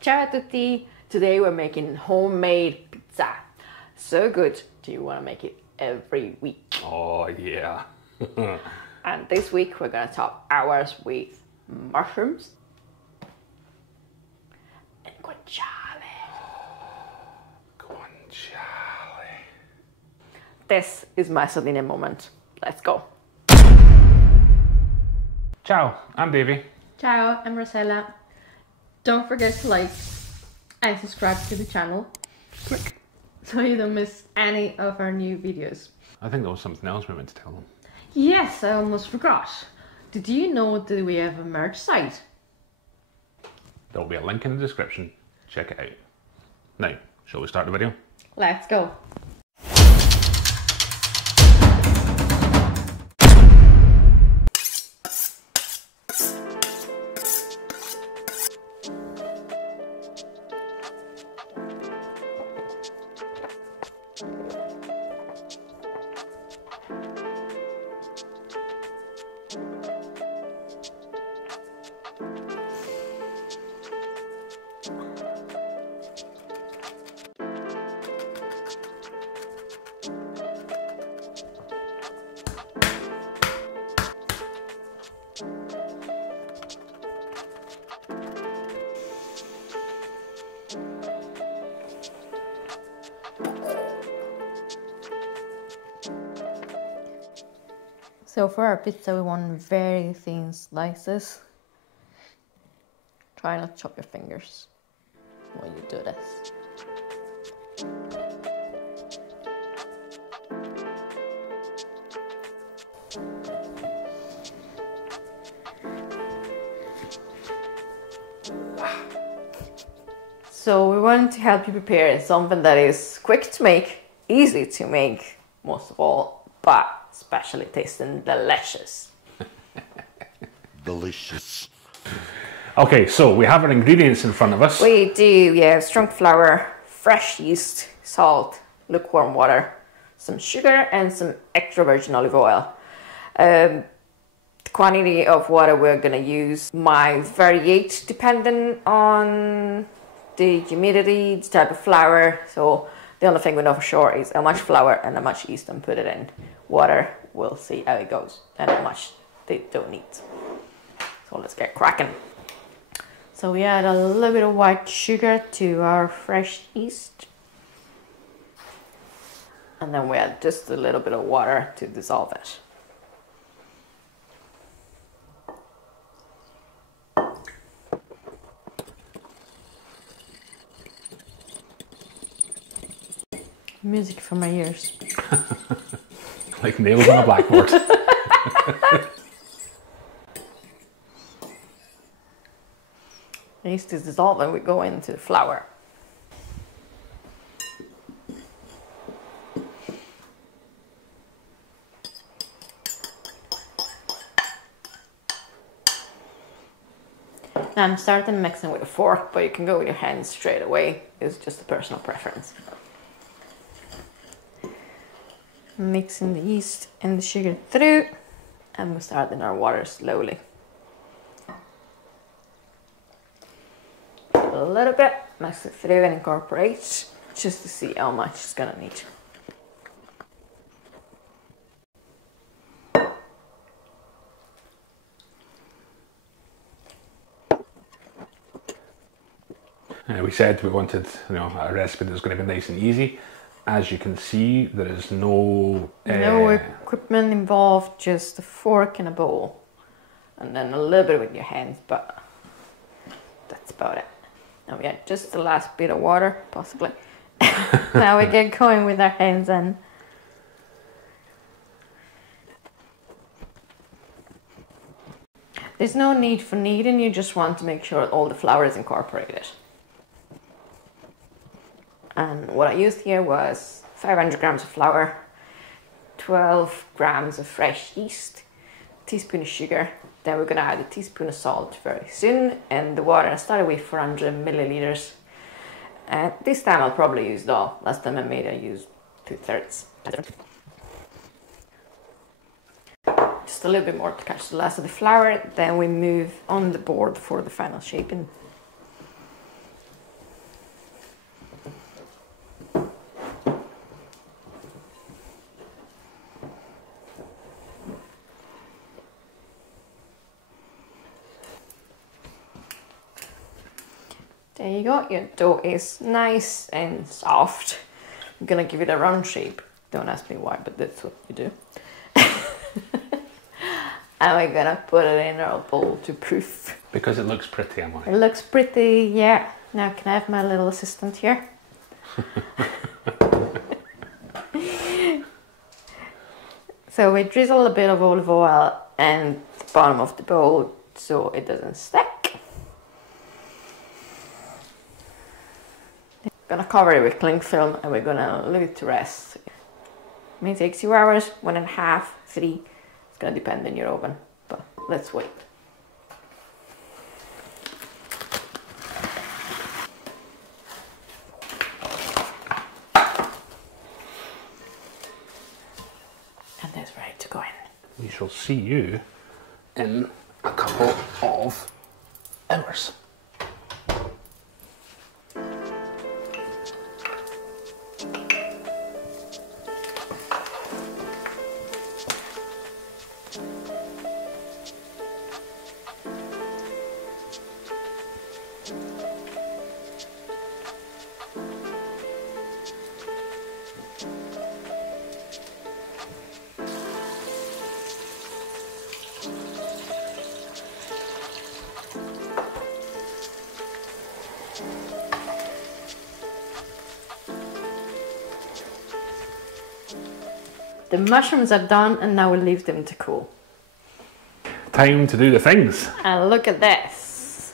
Ciao a tutti! Today we're making homemade pizza. So good, do you want to make it every week? Oh yeah. And this week we're gonna top ours with mushrooms and guanciale. Guanciale. This is my Sardinian moment. Let's go. Ciao, I'm Davey. Ciao, I'm Rosella. Don't forget to like and subscribe to the channel. Click. So you don't miss any of our new videos. I think there was something else we meant to tell them. Yes, I almost forgot. Did you know that we have a merch site? There will be a link in the description. Check it out. Now, shall we start the video? Let's go. So for our pizza we want very thin slices. Try not to chop your fingers when you do this. So we wanted to help you prepare something that is quick to make, easy to make most of all, but especially tasting delicious. Delicious. Okay, so we have our ingredients in front of us. We do, yeah, strong flour, fresh yeast, salt, lukewarm water, some sugar and some extra virgin olive oil. The quantity of water we're gonna use might variate depending on the humidity, the type of flour. So the only thing we know for sure is how much flour and how much yeast and put it in water. We'll see how it goes and how much they don't need. So let's get cracking. So we add a little bit of white sugar to our fresh yeast. And then we add just a little bit of water to dissolve it. Music from my ears. Like nails on a blackboard. Yeast is dissolved and we go into the flour. Now I'm starting mixing with a fork, but you can go with your hands straight away. It's just a personal preference. Mixing the yeast and the sugar through, and we start in our water slowly. A little bit, mix it through and incorporate, just to see how much it's gonna need. We said we wanted, a recipe that's going to be nice and easy. As you can see, there is no equipment involved, just a fork and a bowl, and then a little bit with your hands, but that's about it. Now we add just the last bit of water, possibly. Now we get going with our hands and there's no need for kneading, you just want to make sure all the flour is incorporated. And what I used here was 500 grams of flour, 12 grams of fresh yeast, a teaspoon of sugar. Then we're gonna add a teaspoon of salt very soon, and the water I started with 400 milliliters. This time I'll probably use it all. Last time I made I used 2/3. Just a little bit more to catch the last of the flour. Then we move on the board for the final shaping. There you go, your dough is nice and soft. I'm gonna give it a round shape. Don't ask me why, but that's what you do. And we're gonna put it in our bowl to proof. Because it looks pretty, am I? It looks pretty, yeah. Now can I have my little assistant here? So we drizzle a bit of olive oil and the bottom of the bowl so it doesn't stick. Gonna cover it with cling film and we're gonna leave it to rest. It may take 2 hours, 1.5, 3. It's gonna depend on your oven, but let's wait. And that's ready to go in. We shall see you in a couple of hours. The mushrooms are done and now we'll leave them to cool. Time to do the things. And look at this.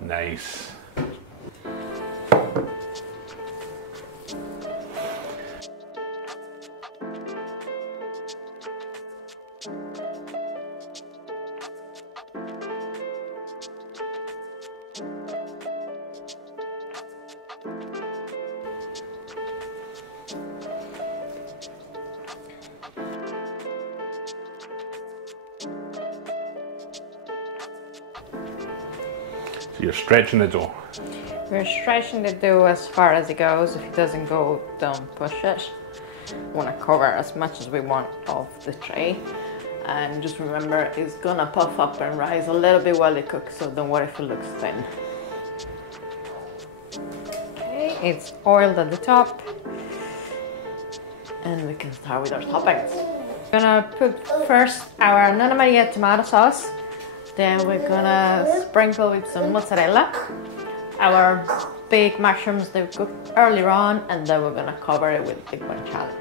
Nice. So you're stretching the dough. We're stretching the dough as far as it goes. If it doesn't go, don't push it. We want to cover as much as we want of the tray. And just remember, it's gonna puff up and rise a little bit while it cooks, so don't worry if it looks thin. Okay, it's oiled at the top. And we can start with our toppings. We're gonna put first our Nonna Maria tomato sauce. Then we're gonna sprinkle with some mozzarella, our baked mushrooms that we cooked earlier on, and then we're gonna cover it with the guanciale.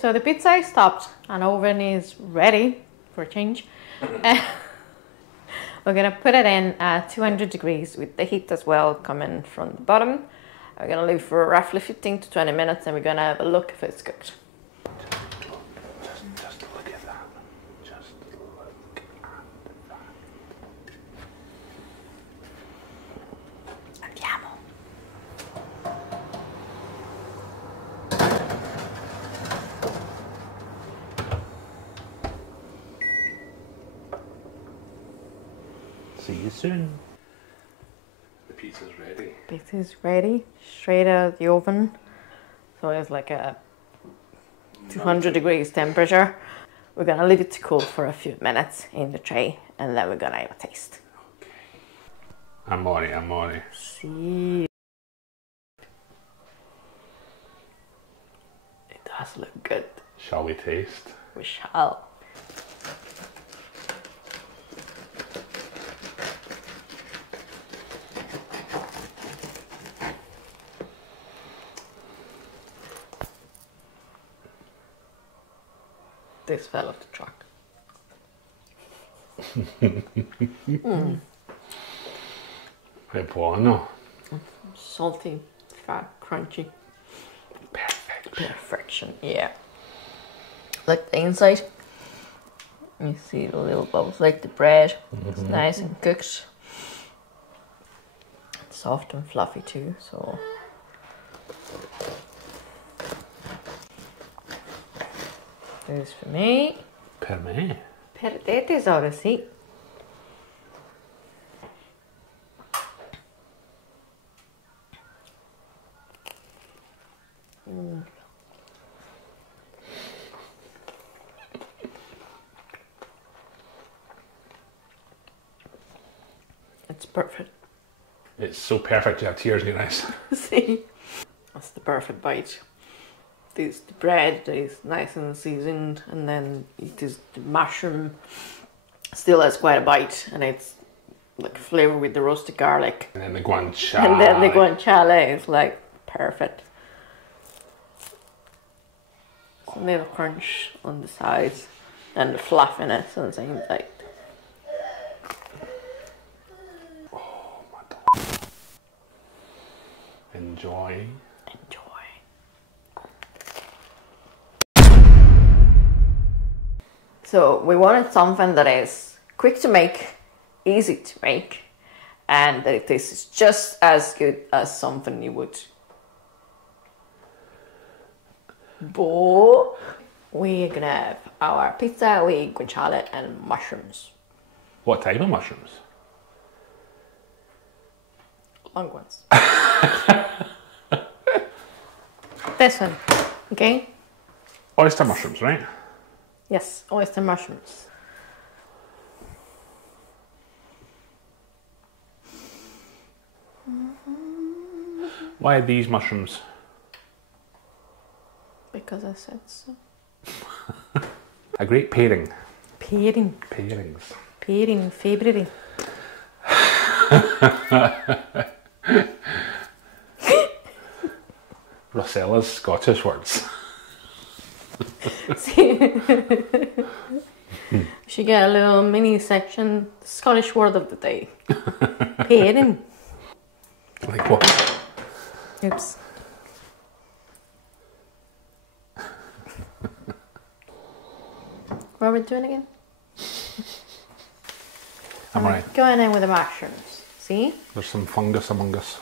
So the pizza is stopped and oven is ready for a change. We're gonna put it in at 200 degrees with the heat as well coming from the bottom. We're gonna leave for roughly 15 to 20 minutes and we're gonna have a look if it's cooked. Just look at that. Just look at that. Andiamo. See you soon. The pizza's ready. Pizza is ready, straight out of the oven. So it's like a 200 degrees temperature. We're gonna leave it to cool for a few minutes in the tray and then we're gonna have a taste. Okay. Amore. See. It does look good. Shall we taste? We shall. This fell off the truck. È buono. Salty, fat, crunchy. Perfection, yeah. Like the inside, you see the little bubbles, like the bread. It's nice and cooked. It's soft and fluffy too, so. This is for me. Per me. Per te tesoro, sì. It's perfect. It's so perfect you have tears in your eyes. See? That's the perfect bite. There's the bread that is nice and seasoned, and then it is the mushroom still has quite a bite, and it's like flavored with the roasted garlic. And then the guanciale. And then the guanciale is like perfect. Some little crunch on the sides and the fluffiness on the same side. Oh my God. Enjoy. Enjoy. So we wanted something that is quick to make, easy to make, and that it tastes just as good as something you would. But we're gonna have our pizza with guanciale and mushrooms. What type of mushrooms? Long ones. This one, okay? Oyster mushrooms, right? Yes, oyster mushrooms. Why these mushrooms? Because I said so. A great pairing. Pairing. Pairings. Pairing, February. Rosella's Scottish words. She got a little mini section, Scottish word of the day. Pairing. Like what? Oops. What are we doing again? I'm right. Going in with the mushrooms. See? There's some fungus among us.